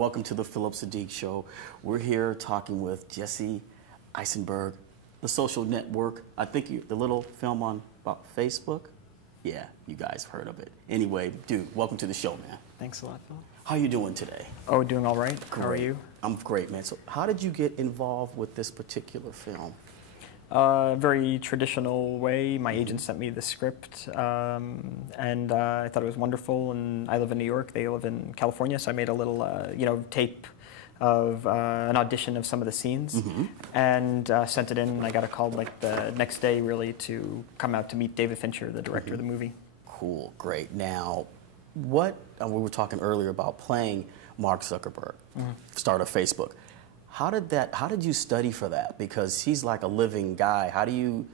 Welcome to the Phillip Siddiq Show. We're here talking with Jesse Eisenberg, The Social Network. I think the little film on about Facebook. Yeah, you guys heard of it. Anyway, dude, welcome to the show, man. Thanks a lot, Phil. How you doing today? Oh, doing all right. Great. How are you? I'm great, man. So how did you get involved with this particular film? Very traditional way. My agent sent me the script, and I thought it was wonderful. And I live in New York; they live in California, so I made a little, tape of an audition of some of the scenes, and sent it in. And I got a call like the next day, really, to come out to meet David Fincher, the director of the movie. Cool, great. Now, we were talking earlier about playing Mark Zuckerberg, start of Facebook. How did you study for that? Because he's like a living guy. How do you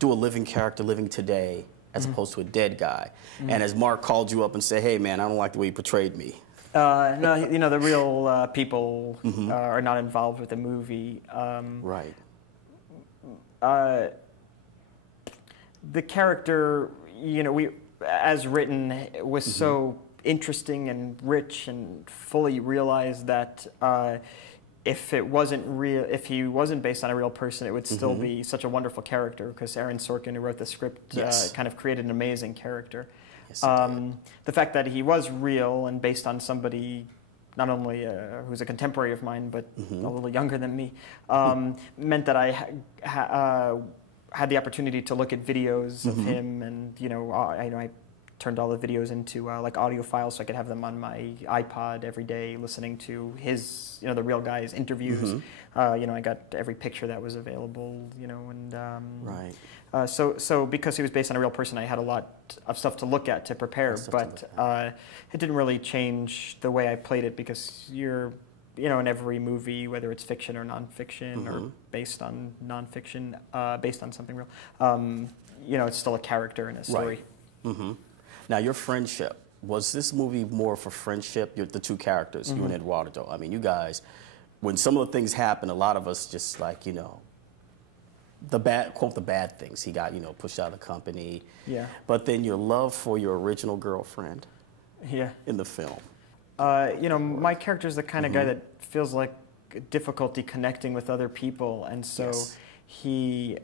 do a living character living today as opposed to a dead guy? And as Mark called you up and said, hey man, I don't like the way you portrayed me. No, the real people are not involved with the movie. Right. The character, as written, was so interesting and rich, and fully realized that if he wasn't based on a real person, it would still be such a wonderful character, because Aaron Sorkin, who wrote the script, kind of created an amazing character. Yes, the fact that he was real and based on somebody not only who's a contemporary of mine, but a little younger than me, meant that I had the opportunity to look at videos of him, and I turned all the videos into like audio files, so I could have them on my iPod every day, listening to his, the real guy's interviews. I got every picture that was available, and right. So because he was based on a real person, I had a lot of stuff to look at to prepare, but it didn't really change the way I played it, because you're, in every movie, whether it's fiction or nonfiction or based on nonfiction, based on something real, it's still a character in a story. Right. Now, your friendship, was this movie more for friendship, the two characters, you and Eduardo? I mean, you guys, when some of the things happen, a lot of us just like, the bad things. He got, pushed out of the company. Yeah. But then your love for your original girlfriend in the film. My character is the kind of guy that feels like difficulty connecting with other people, and so he,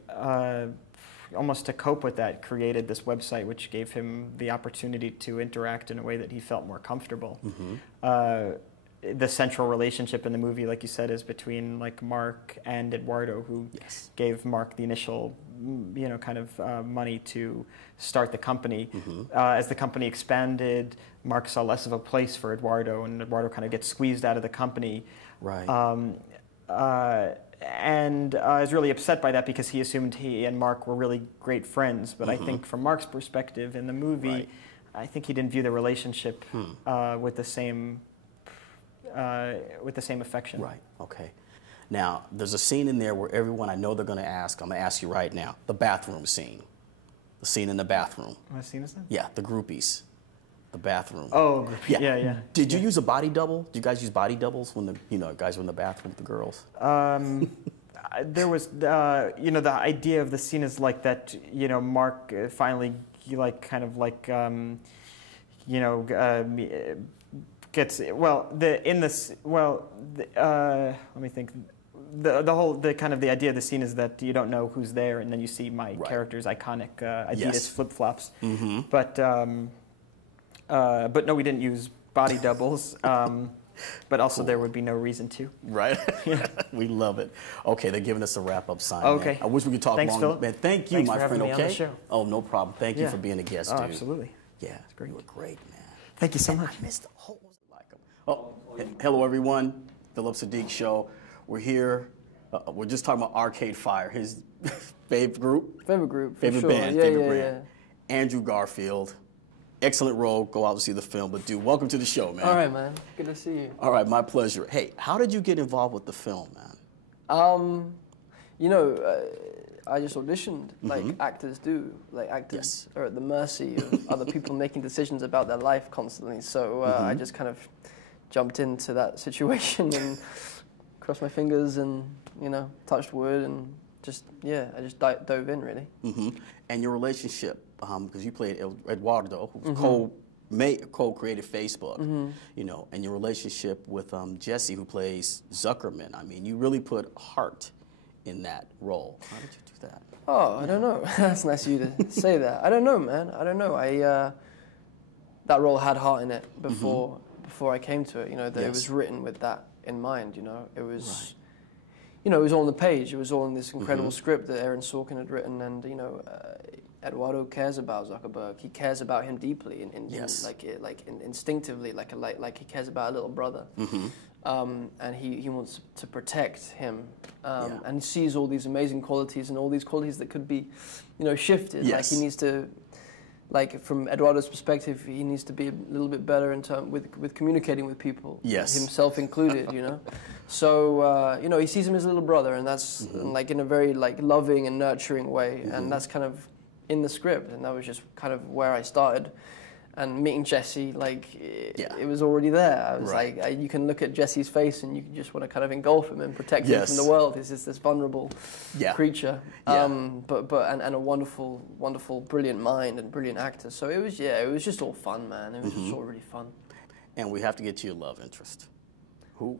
almost to cope with that, created this website which gave him the opportunity to interact in a way that he felt more comfortable. The central relationship in the movie, like you said, is between like Mark and Eduardo, who gave Mark the initial, kind of money to start the company. As the company expanded, Mark saw less of a place for Eduardo, and Eduardo kind of gets squeezed out of the company. Right. And I was really upset by that, because he assumed he and Mark were really great friends. But I think from Mark's perspective in the movie, I think he didn't view the relationship with the same affection. Right. Okay. Now, there's a scene in there where everyone, I know they're going to ask, I'm going to ask you right now, the bathroom scene. The scene in the bathroom. What scene is that? Yeah, the groupies. The bathroom. Oh, yeah. Did you use a body double? Do you guys use body doubles when the guys were in the bathroom with the girls? There was, the idea of the scene is like that. Mark finally, gets let me think. The idea of the scene is that you don't know who's there, and then you see my character's iconic Adidas flip-flops. But no, we didn't use body doubles. But also there would be no reason to. Right? We love it. Okay, they're giving us a wrap-up sign. Okay. Man. I wish we could talk longer. Phillip. Man, thank you, Thanks my for having friend. me Okay. on the show. Oh, no problem. Thank you for being a guest, dude. Absolutely. Yeah, it's great. You were great, man. Thank you so much. I missed the whole like him. Oh, hello everyone. Phillip Siddiq Show. We're here. We're just talking about Arcade Fire, his favorite group. Favorite band, yeah, favorite brand. Andrew Garfield. Excellent role. Go out and see the film. But dude, welcome to the show, man. All right, man. Good to see you. All right, my pleasure. Hey, how did you get involved with the film, man? I just auditioned like actors do. Like actors are at the mercy of other people making decisions about their life constantly. So I just kind of jumped into that situation and crossed my fingers and touched wood and I just dove in really. And your relationship, because you played Eduardo, who was co-created Facebook, you know, and your relationship with Jesse, who plays Zuckerman. I mean, you really put heart in that role. How did you do that? Oh, I don't know. That's nice of you to say that. I don't know, man. I don't know. That role had heart in it before I came to it. You know, that it was written with that in mind. You know, it was, you know, it was all on the page. It was all in this incredible script that Aaron Sorkin had written, and you know, Eduardo cares about Zuckerberg. He cares about him deeply, instinctively, like he cares about a little brother. And he wants to protect him, and he sees all these amazing qualities and all these qualities that could be, you know, shifted. Like he needs to, like from Eduardo's perspective, he needs to be a little bit better in with communicating with people, himself included. You know, so you know, he sees him as a little brother, and that's like in a very like loving and nurturing way, and that's kind of in the script, and that was just kind of where I started. And meeting Jesse, like, it was already there. I was like, you can look at Jesse's face and you just want to kind of engulf him and protect him from the world. He's just this vulnerable creature, but a wonderful, wonderful, brilliant mind and brilliant actor. So it was just all fun, man. It was just all really fun. And we have to get to your love interest.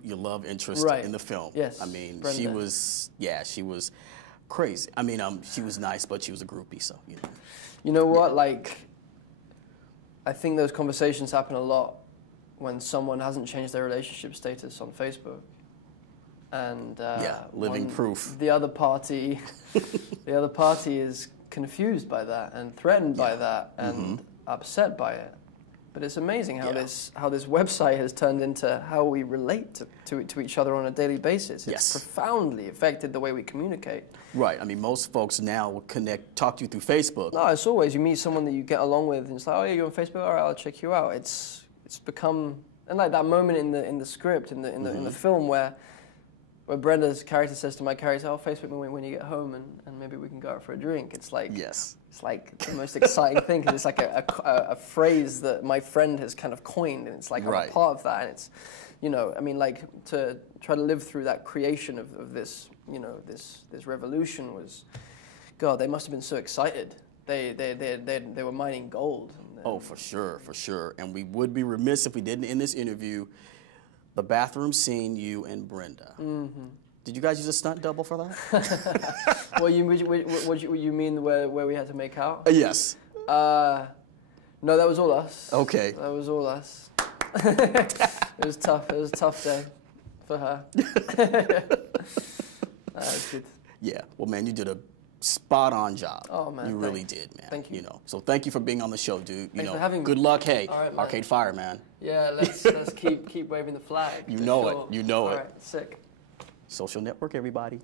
Your love interest in the film. Yes, I mean, Brenda. she was crazy. I mean, she was nice, but she was a groupie, so, you know. You know what, like, I think those conversations happen a lot when someone hasn't changed their relationship status on Facebook, and living proof. The other party is confused by that and threatened by that and upset by it. But it's amazing how this website has turned into how we relate to each other on a daily basis. It's profoundly affected the way we communicate. Right. I mean, most folks now will talk to you through Facebook. No, it's always you meet someone that you get along with, and it's like, oh, yeah, you're on Facebook. All right, I'll check you out. It's become, and like that moment in the script in the film where Brenda's character says to my character, "Oh, Facebook me when you get home, and maybe we can go out for a drink." It's like it's like the most exciting thing, because it's like a phrase that my friend has kind of coined, and it's like I'm a part of that, and it's, you know, I mean, like to try to live through that creation of this, you know, this revolution was, God, they must have been so excited. They were mining gold. Oh, for sure. And we would be remiss if we didn't end this interview. The bathroom scene, you and Brenda. Did you guys use a stunt double for that? Well, what you mean where we had to make out? Yes. No, that was all us. Okay. That was all us. It was tough. It was a tough day for her. That's good. Yeah. Well, man, you did a spot-on job. Oh, man. You really did, man. Thank you. You know, so thank you for being on the show, dude. Thanks for having me. Good luck. Hey, all right, Arcade Fire, man. Yeah, let's keep waving the flag. You know it. All right, sick. Social network, everybody.